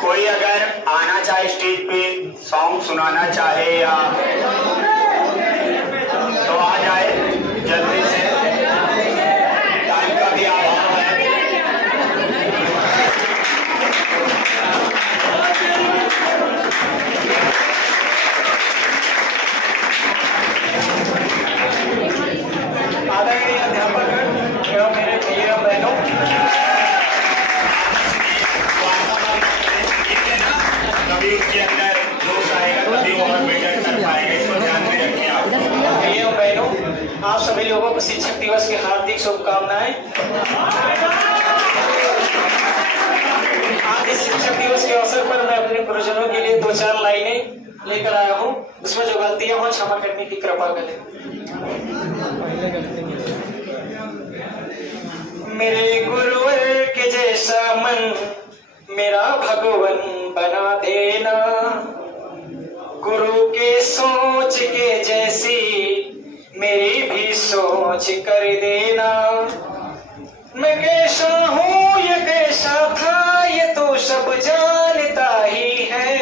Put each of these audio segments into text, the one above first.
कोई अगर आना चाहे स्टेज पे सॉन्ग सुनाना चाहे या तो आ जाए जल्दी से, टाइम का भी अभाव है। आदरणीय अध्यापक एवं मेरे प्रिय बहनों, कभी उसके अंदर जोश आएगा तभी वो और बेटर कर पाएंगे, इसको ध्यान में रखिए आप। प्रिय बहनों, आप सभी लोगों को शिक्षक दिवस की हार्दिक शुभकामनाएं। आज इस शिक्षक दिवस के अवसर पर मैं अपने गुरुजनों के लिए 2-4 लाइनें लेकर आया हूँ, उसमें जो गलतियां हो क्षमा करने की कृपा करें। मेरे गुरुवर के जैसा मन मेरा भगवन बना देना, गुरु के सोच के जैसी मेरी भी सोच कर देना। मैं कैसा हूँ ये कैसा था ये तो सब जानता ही है,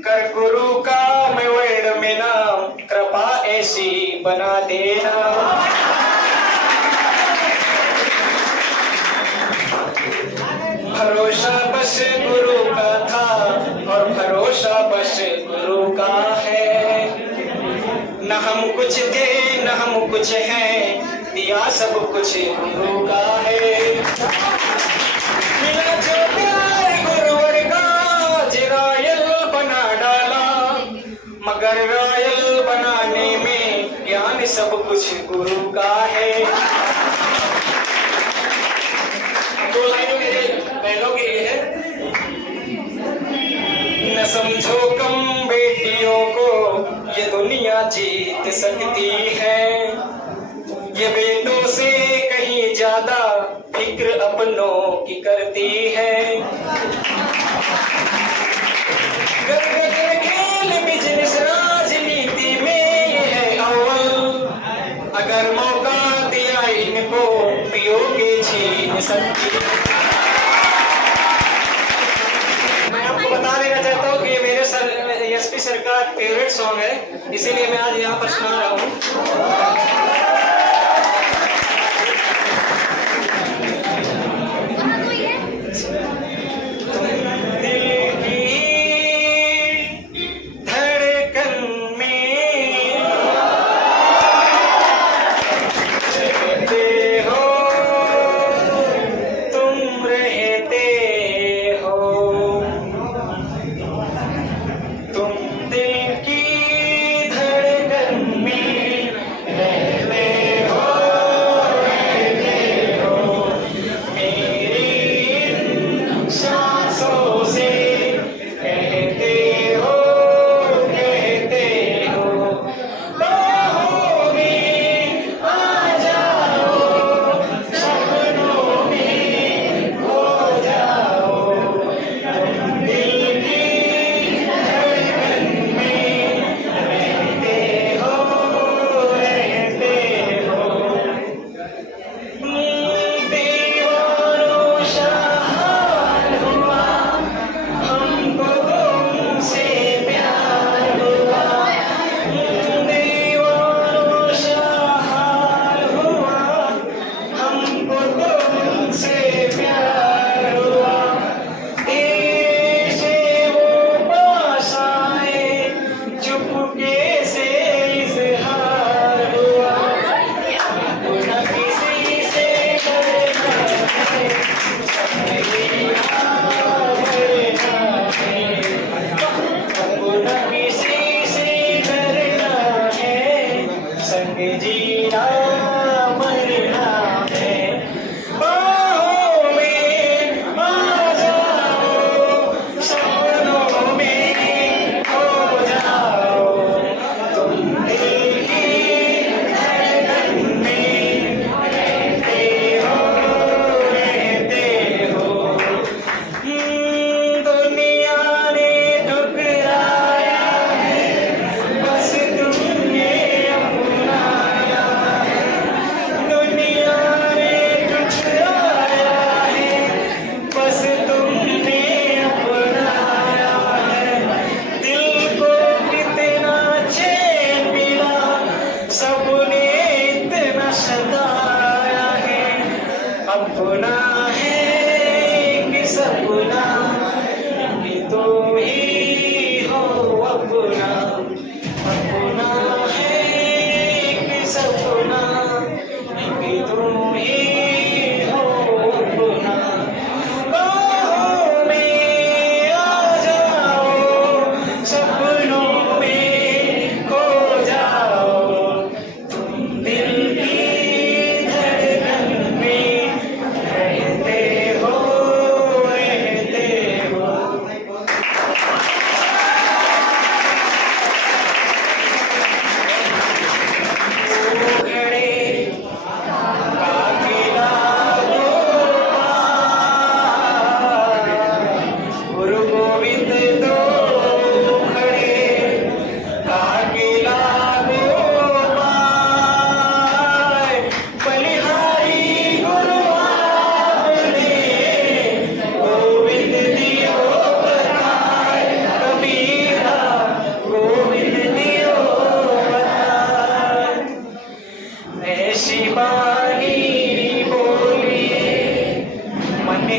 कर गुरु का मैं वर्ण में नाम कृपा ऐसी बना देना। भरोसा बस गुरु का था और भरोसा बस गुरु का है, न हम कुछ थे न हम कुछ हैं, दिया सब कुछ गुरु का है। मिला जो प्यार गुरुवर का जिरायल बना डाला, मगर रायल बनाने में ज्ञान सब कुछ गुरु का है। दो लाइनें मेरे बहनों के लिए है। न समझो कम बेटियों को ये दुनिया जीत सकती है, ये बेटों से कहीं ज्यादा फिक्र अपनों की करती है। खेल बिजनेस राजनीति में ये है अव्वल, अगर मौका दिया इनको पियोगे छीन सकती। मैं आपको बता देना चाहता हूँ कि ये मेरे एसपी सर का फेवरेट सॉन्ग है, इसीलिए मैं आज यहाँ पर सुना रहा हूँ। तुम दिल की धड़कन में रहते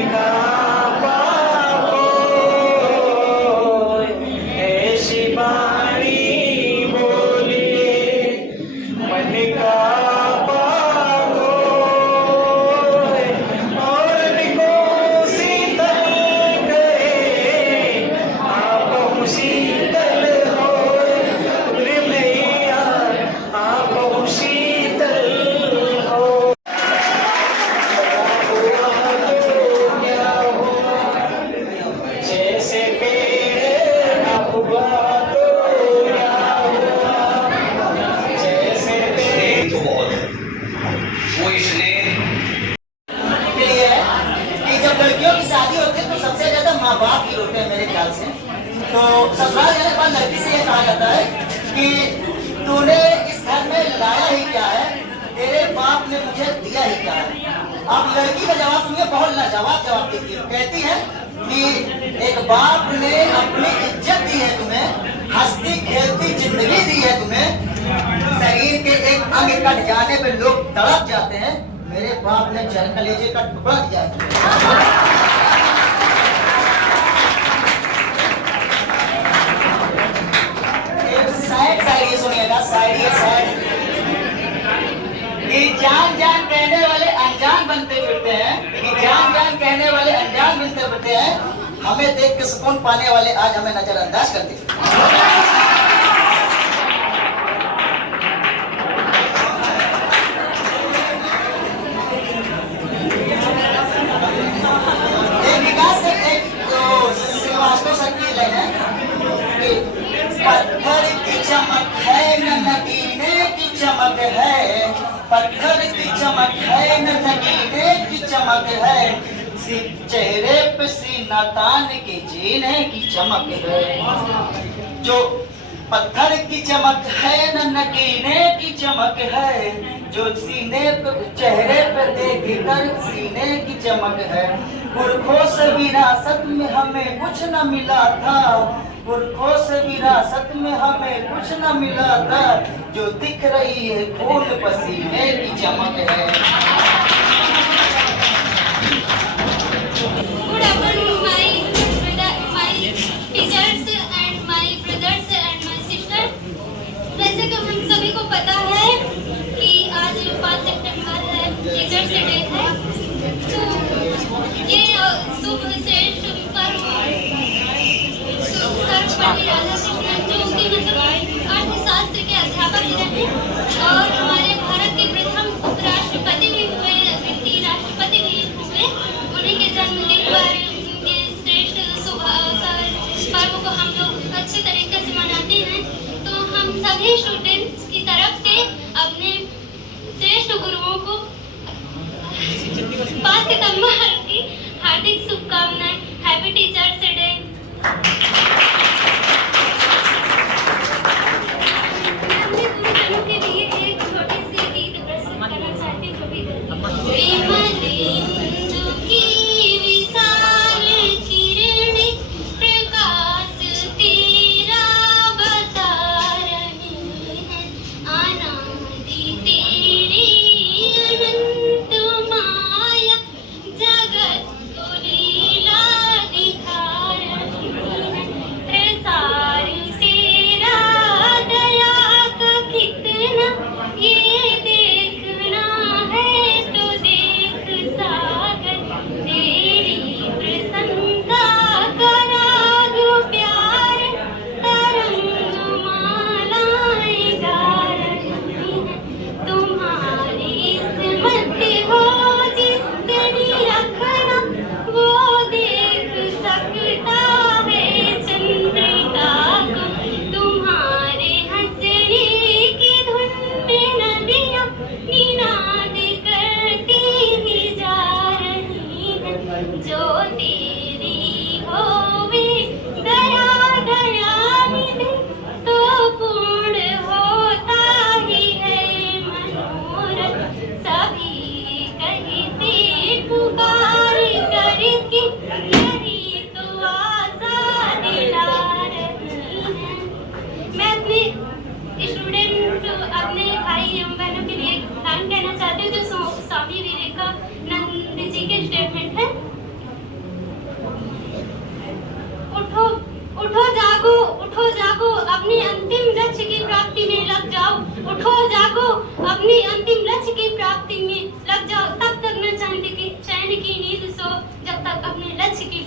का पापो ऐसी बाणी बोली मन का पापो और को शीतल गए आप शीतल हो रे भैया आप शीतल हो जैसे पेड़ हुआ तो क्या हुआ जैसे पेड़ तो बहुत है वो इसलिए के लिए है कि जब लड़कियों की शादी होती है तो सबसे ज्यादा माँ बाप ही रोते हैं मेरे ख्याल से। तो ससुराल जाने के बाद लड़की से ये कहा जाता है कि तूने इस घर में लाया ही क्या है, तेरे बाप ने मुझे दिया ही क्या है। अब लड़की का जवाब सुनिए, बहुत लाजवाब जवाब देती है। कहती है कि एक बाप ने अपनी इज्जत दी है तुम्हें, हंसती खेलती जिंदगी दी है तुम्हें, शरीर के एक अंग कट जाने पे लोग तड़प जाते हैं, मेरे बाप ने कलेजे का टुकड़ा दिया है। एक साइड ये सुनिएगा, साइड ये साइड कि जान जान कहने वाले अनजान बनते फिरते हैं, कि जान जान कहने वाले अनजान बनते फिरते हैं, हमें देख के सुकून पाने वाले आज हमें नजरअंदाज करते हैं। एक विकास से एक श्रीवास्तव सर की लाइन है कि पत्थर की चमक है न नगीने की चमक है, पत्थर की चमक है न नगीने की चमक है, चेहरे पे सीना तान के जीने की चमक है। जो पत्थर की चमक है न नगीने की चमक है, जो सीने पे चेहरे पे देख कर सीने की चमक है। पुरखों से विरासत में हमें कुछ न मिला था, पुरखों से विरासत में हमें कुछ न मिला था, जो दिख रही है खून पसीने की चमक है। Good afternoon, my teachers and my brothers and my sister. जैसे कि हम सभी को पता है कि आज 5 सितंबर है, टीचर्स डे है, तो ये शुभ श्रेष्ठ सर्वपल्ली राधाकृष्णन जो कि मतलब अर्थशास्त्र के अध्यापक रहे और हमारे भारत के प्रथम उपराष्ट्रपति भी हुए व्यक्ति, राष्ट्रपति भी हुए, उन्हीं के जन्मदिन पर ये श्रेष्ठ पर्व को हम लोग अच्छे तरीके से मनाते हैं। तो हम सभी स्टूडेंट्स की तरफ से अपने श्रेष्ठ गुरुओं को 5 सितंबर की हार्दिक शुभकामनाएं। Happy teachers day. मैं अपने गुरुजनों के लिए एक छोटी सी गीत प्रस्तुत करना चाहती हूँ, जो भी प्रेमलेंदु की विशाल किरण प्रकाश तेरा बता रही है, अनादि तेरी अनंत माया जग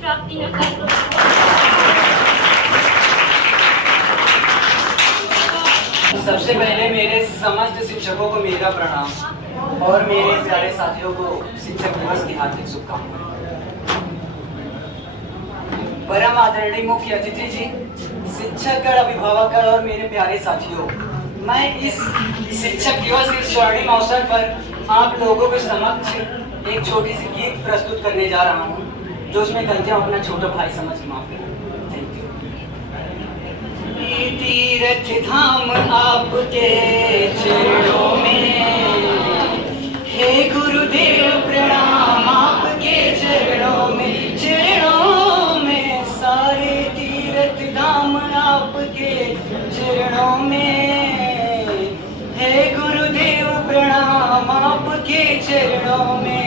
प्राप्ति न कर दो। सबसे पहले मेरे समस्त शिक्षकों को मेरा प्रणाम और मेरे प्यारे साथियों को शिक्षक दिवस की हार्दिक शुभकामनाएं। परम आदरणीय मुख्य अतिथि जी, शिक्षकगण, अभिभावकगण और मेरे प्यारे साथियों, मैं इस शिक्षक दिवस के स्वर्णिम अवसर पर आप लोगों के समक्ष एक छोटी सी गीत प्रस्तुत करने जा रहा हूँ, जो उसमें गलतियाँ अपना छोटा भाई समझ के माफ करें। Thank you. तीरथ धाम आपके चरणों में, हे गुरुदेव प्रणाम आपके चरणों में, चरणों में सारे तीरथ धाम आपके चरणों में, हे गुरुदेव प्रणाम आपके चरणों में।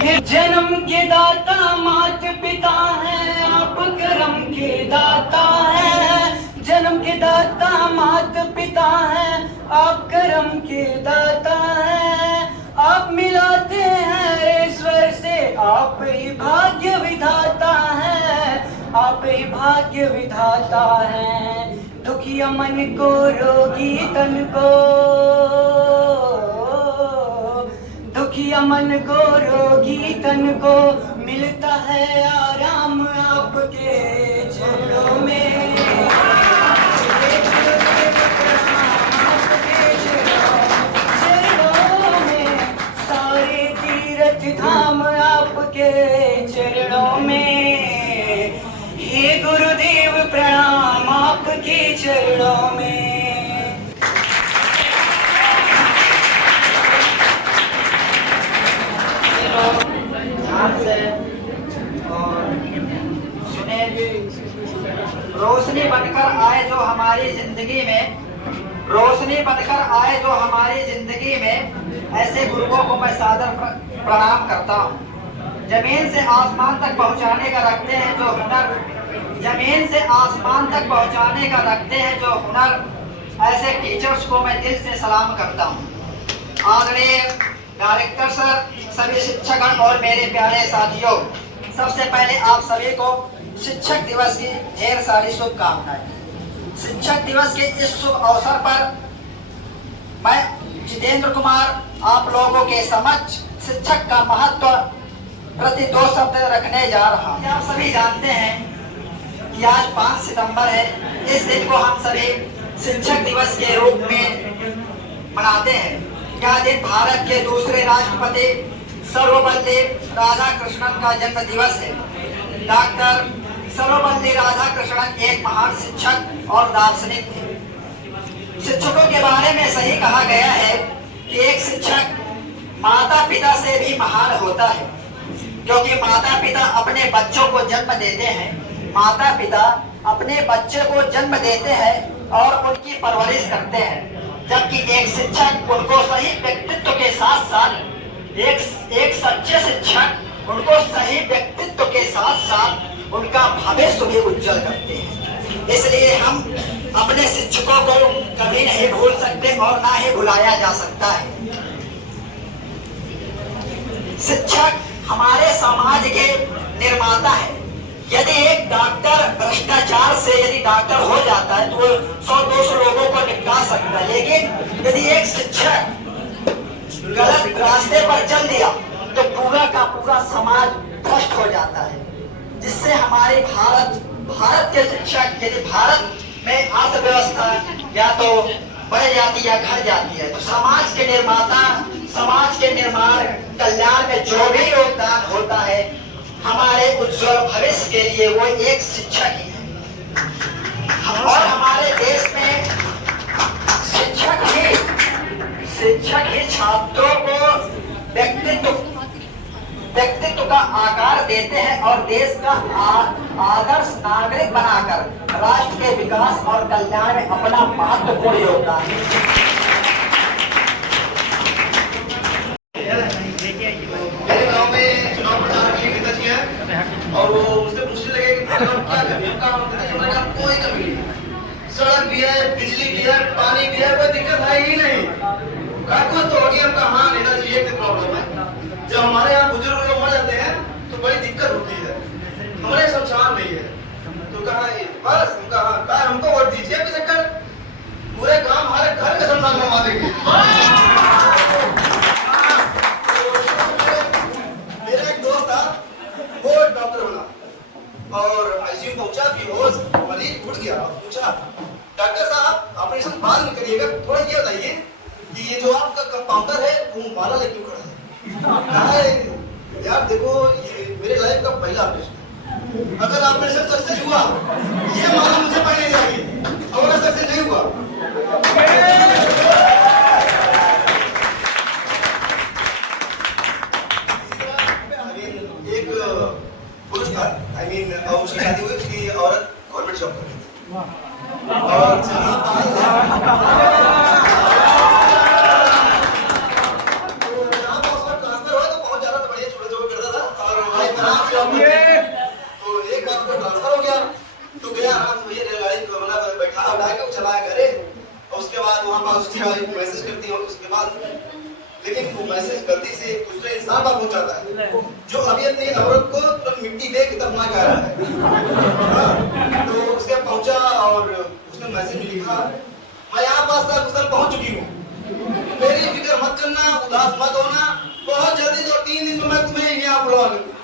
हे जन्म के दाता मात पिता है, आप कर्म के दाता है, जन्म के दाता मात पिता है, आप कर्म के दाता है, आप मिलाते हैं ईश्वर से, आप ही भाग्य विधाता है, आप ही भाग्य विधाता है। दुखिया मन को रोगी तन को, दुखिया मन को रोगी तन को मिलता है आराम आपके चरणों में। चरणों में सारे तीर्थ धाम आपके चरणों में, हे गुरुदेव प्रणाम आपके चरणों में। रोशनी बनकर आए जो हमारी जिंदगी में, रोशनी बनकर आए जो हमारी जिंदगी में, ऐसे गुरुओं को मैं सादर प्रणाम करता हूँ। जमीन से आसमान तक पहुँचाने का रखते हैं जो हुनर, जमीन से आसमान तक पहुँचाने का रखते हैं जो हुनर, ऐसे टीचर्स को मैं दिल से सलाम करता हूँ। आदरणीय डायरेक्टर सर, सभी शिक्षकगण और मेरे प्यारे साथियों, सबसे पहले आप सभी को शिक्षक दिवस की ढेर सारी शुभकामनाएं। शिक्षक दिवस के इस शुभ अवसर पर मैं जितेंद्र कुमार आप लोगों के समक्ष शिक्षक का महत्व प्रति 2 शब्द रखने जा रहा हूं। आप सभी जानते हैं कि आज 5 सितंबर है। इस दिन को हम सभी शिक्षक दिवस के रूप में मनाते हैं। यह दिन भारत के दूसरे राष्ट्रपति सर्वपल्ली राधाकृष्णन का जन्म दिवस है। डॉक्टर सर्वपल्ली राधाकृष्णन एक महान शिक्षक और दार्शनिक थे। शिक्षकों के बारे में सही कहा गया है कि एक शिक्षक माता पिता से भी महान होता है, क्योंकि माता पिता अपने बच्चों को जन्म देते हैं, माता पिता अपने बच्चे को जन्म देते हैं और उनकी परवरिश करते हैं, जबकि एक शिक्षक उनको सही व्यक्तित्व के साथ साथ एक सच्चे शिक्षक उनको सही व्यक्तित्व के साथ साथ उनका भविष्य भी उज्जवल करते हैं। इसलिए हम अपने शिक्षकों को कभी नहीं भूल सकते और ना ही भुलाया जा सकता है। शिक्षक हमारे समाज के निर्माता है। यदि एक डॉक्टर भ्रष्टाचार से यदि डॉक्टर हो जाता है तो वो 100-200 लोगों को निपटा सकता है, लेकिन यदि एक शिक्षक गलत रास्ते पर चल दिया तो पूरा का पूरा समाज भ्रष्ट हो जाता है, जिससे हमारे भारत के शिक्षक, यदि भारत में अर्थव्यवस्था या तो बढ़ जाती या घट जाती है, तो समाज के निर्माता, समाज के निर्माण कल्याण में जो भी योगदान होता है हमारे उज्जवल भविष्य के लिए, वो एक शिक्षक ही है। और हमारे देश में शिक्षक ही छात्रों को व्यक्तित्व का आकार देते हैं और देश का आदर्श नागरिक बनाकर राष्ट्र के विकास और कल्याण में अपना महत्वपूर्ण योगदान देते हैं। मेरे गांव में चुनाव प्रचार की नेताजी है और वो मुझसे पूछने लगे कि क्या कमी, कोई कमी नहीं, सड़क भी है, बिजली भी है, पानी भी है, कोई दिक्कत है ही नहीं। कुछ तो होगी, हम कहा हाँ नेताजी एक प्रॉब्लम है, जब हमारे यहाँ बुजुर्ग लोग मर जाते हैं तो बड़ी दिक्कत होती है। डॉक्टर बना और आईसीयू पहुंचा, बेहोश, मरीज उठ गया। पूछा डॉक्टर साहब ऑपरेशन बाद में करिएगा, थोड़ा ये बताइए कि ये जो आपका कंपाउंडर है वो माला लेके खड़ा है। यार देखो ये मेरे लाइफ का पहला ऑपरेशन, अगर ऑपरेशन सक्सेस हुआ ये माला मुझे पहले जाएगी, अगर सक्सेस नहीं हुआ एक पुरुष था, उसकी शादी हुई, उसकी औरत गवर्नमेंट जॉब करती थी और ट्रांसफर हुआ तो बहुत ज्यादा बढ़िया छोटे छोटे करता था और तो एक बार ट्रांसफर हो गया तो गया आराम से रेलगाड़ी मतलब बैठा उठा के चलाया घरे और उसके बाद वहां पर उसकी वाइफ मैसेज करती है, उसके बाद लेकिन वो मैसेज गलती से दूसरे इंसान पर पहुंच जाता है जो अभी अपनी औरत को तुरंत मिट्टी दे के दफना कर रहा है। तो उसके पहुंचा और उसने मैसेज में लिखा, मैं यहाँ पास तक पहुंच चुकी हूँ, मेरी फिक्र मत करना, उदास मत होना, बहुत जल्दी 2-3 दिन में मैं तुम्हें यहाँ बुला लूंगा।